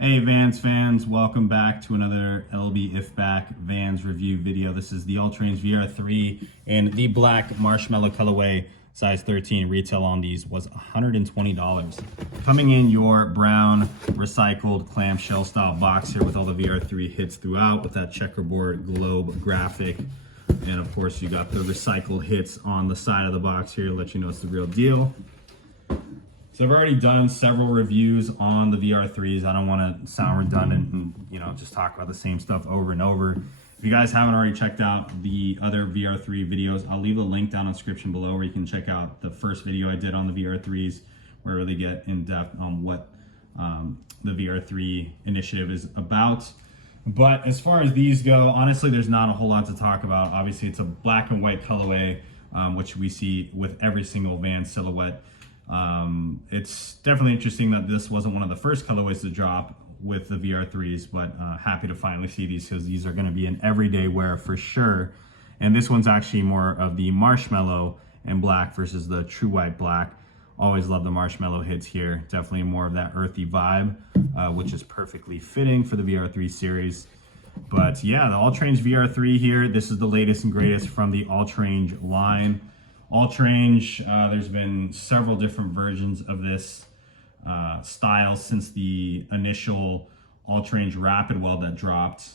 Hey Vans fans, welcome back to another LB If Back Vans review video. This is the Ultrarange VR3 and the black Marshmallow colorway, size 13. Retail on these was $120. Coming in your brown recycled clamshell style box here with all the VR3 hits throughout with that checkerboard globe graphic. And of course you got the recycled hits on the side of the box here to let you know it's the real deal. So I've already done several reviews on the VR3s. I don't want to sound redundant and just talk about the same stuff over and over. If you guys haven't already checked out the other VR3 videos, I'll leave a link down in the description below where you can check out the first video I did on the VR3s, where I really get in depth on what the VR3 initiative is about. But as far as these go, honestly, there's not a whole lot to talk about. Obviously, it's a black and white colorway, which we see with every single Van silhouette. It's definitely interesting that this wasn't one of the first colorways to drop with the VR3s, but happy to finally see these because these are going to be an everyday wear for sure. And this one's actually more of the marshmallow and black versus the true white black. Always love the marshmallow hits here. Definitely more of that earthy vibe, which is perfectly fitting for the VR3 series. But yeah, the Ultrarange VR3 here. This is the latest and greatest from the Ultrarange line. Ultrarange, there's been several different versions of this style since the initial Ultrarange Rapid Weld that dropped.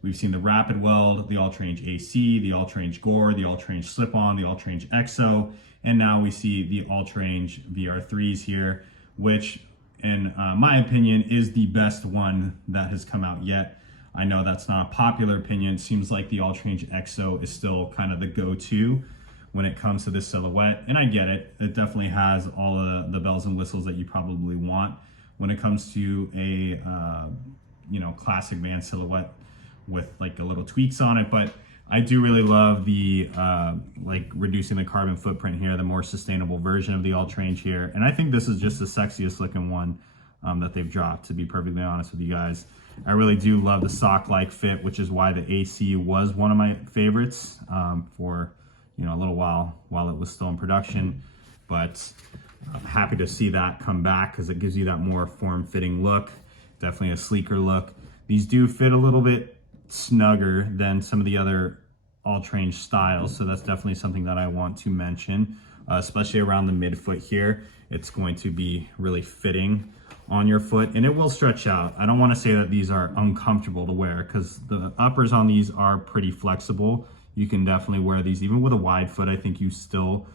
We've seen the Rapid Weld, the Ultrarange AC, the Ultrarange Gore, the Ultrarange Slip-On, the Ultrarange EXO, and now we see the Ultrarange VR3s here, which in my opinion is the best one that has come out yet. I know that's not a popular opinion. It seems like the Ultrarange EXO is still kind of the go-to when it comes to this silhouette, and I get it. It definitely has all of the bells and whistles that you probably want when it comes to a classic Van silhouette with like a little tweaks on it. But I do really love the like reducing the carbon footprint here, the more sustainable version of the Ultrarange here, and I think this is just the sexiest looking one that they've dropped, to be perfectly honest with you guys. I really do love the sock-like fit, which is why the AC was one of my favorites for a little while it was still in production. But I'm happy to see that come back because it gives you that more form-fitting look, definitely a sleeker look. These do fit a little bit snugger than some of the other Ultrarange styles, so that's definitely something that I want to mention, especially around the midfoot here. It's going to be really fitting on your foot, and it will stretch out. I don't want to say that these are uncomfortable to wear because the uppers on these are pretty flexible. You can definitely wear these even with a wide foot. I think you still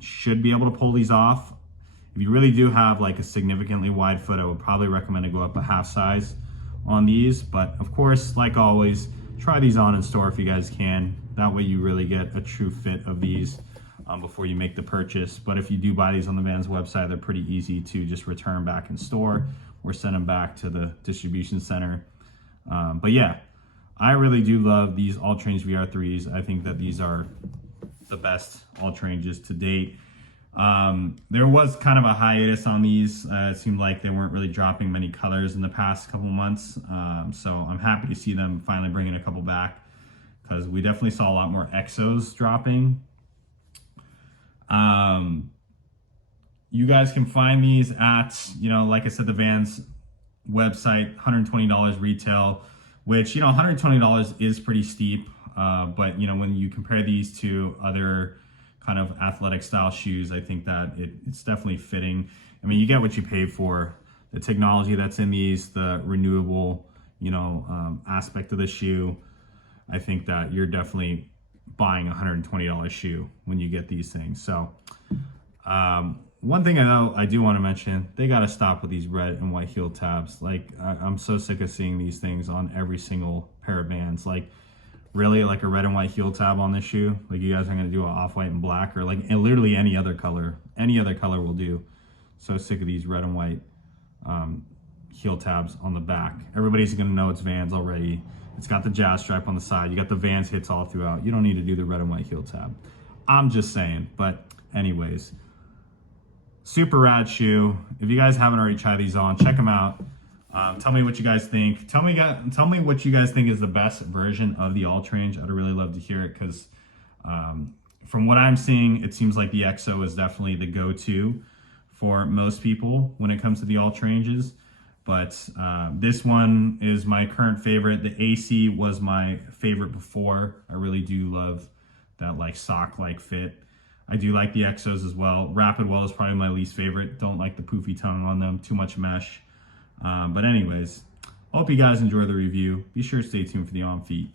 should be able to pull these off. If you really do have like a significantly wide foot, I would probably recommend to go up a half size on these. But of course, like always, try these on in store if you guys can. That way you really get a true fit of these before you make the purchase. But if you do buy these on the Vans website, they're pretty easy to just return back in store or send them back to the distribution center. But yeah, I really do love these Ultrarange VR3s. I think that these are the best Ultraranges to date. There was kind of a hiatus on these. It seemed like they weren't really dropping many colors in the past couple months. So I'm happy to see them finally bringing a couple back because we definitely saw a lot more EXOs dropping. You guys can find these at, like I said, the Vans website, $120 retail. Which, $120 is pretty steep, but, when you compare these to other kind of athletic style shoes, I think that it's definitely fitting. I mean, you get what you pay for. The technology that's in these, the renewable, aspect of the shoe, I think that you're definitely buying a $120 shoe when you get these things. So, one thing I do want to mention, they got to stop with these red and white heel tabs. Like, I'm so sick of seeing these things on every single pair of Vans. Like, really, like a red and white heel tab on this shoe? Like, you guys are going to do an off-white and black, or like literally any other color. Any other color will do. So sick of these red and white heel tabs on the back. Everybody's going to know it's Vans already. It's got the jazz stripe on the side. You got the Vans hits all throughout. You don't need to do the red and white heel tab. I'm just saying. But anyways, super rad shoe. If you guys haven't already tried these on, check them out. Tell me what you guys think. Tell me what you guys think is the best version of the Ultrarange. I'd really love to hear it because from what I'm seeing, it seems like the EXO is definitely the go-to for most people when it comes to the Ultraranges. But this one is my current favorite. The AC was my favorite before. I really do love that like sock-like fit. I do like the Exos as well. Rapid Well is probably my least favorite. Don't like the poofy tongue on them, too much mesh. But anyways, I hope you guys enjoy the review. Be sure to stay tuned for the on feet.